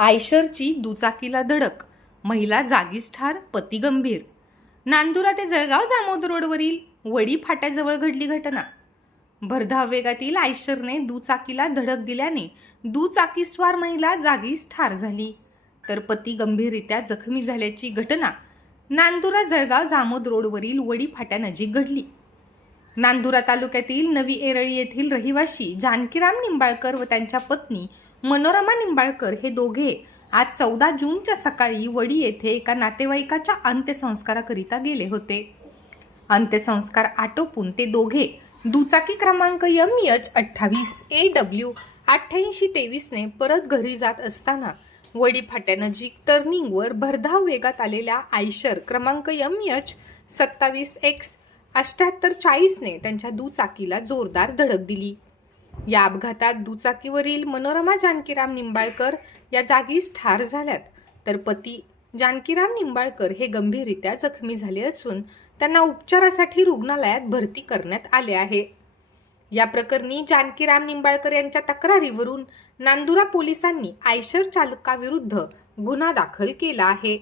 आयशरची दुचाकीला धडक महिला जागीच ठार पती गंभीर. नांदुरा ते जळगाव जामोद रोडवरील वडी फाट्याजवळ घडली घटना. भरधाव वेगातील आयशरने दुचाकीला धडक दिल्याने दुचाकीस्वार महिला जागीच ठार झाली. तर पती गंभीररित्या जखमी झाल्याची घटना नांदुरा जळगाव जामोद रोडवरील वडी फाट्यानजीक घडली. नांदुरा तालुक्यातील नवी एरळी येथील रहिवाशी जानकीराम निंबाळकर व त्यांच्या पत्नी मनोरमा निंबाळकर हे दोघे आज चौदा जूनच्या सकाळी वडी येथे एका नातेवाईकाच्या अंत्यसंस्काराकरिता गेले होते. अंत्यसंस्कार आटोपून ते दोघे दुचाकी क्रमांक यम एच अठ्ठावीस ए डब्ल्यू अठ्ठ्याऐंशी तेवीसने परत घरी जात असताना वडी फाट्यानजीक टर्निंगवर भरधाव वेगात आलेल्या आयशर क्रमांक यम एच सत्तावीस एक्स अठ्ठ्याहत्तर चाळीसने त्यांच्या दुचाकीला जोरदार धडक दिली. या अपघातात दुचाकीवरील मनोरमा जानकीराम निंबाळकर या जागीच ठार झाल्यात. तर पती जानकीराम निंबाळकर हे गंभीररित्या जखमी झाले असून त्यांना उपचारासाठी रुग्णालयात भरती करण्यात आले आहे. या प्रकरणी जानकीराम निंबाळकर यांच्या तक्रारीवरून नांदुरा पोलिसांनी आयशर चालकाविरुद्ध गुन्हा दाखल केला आहे.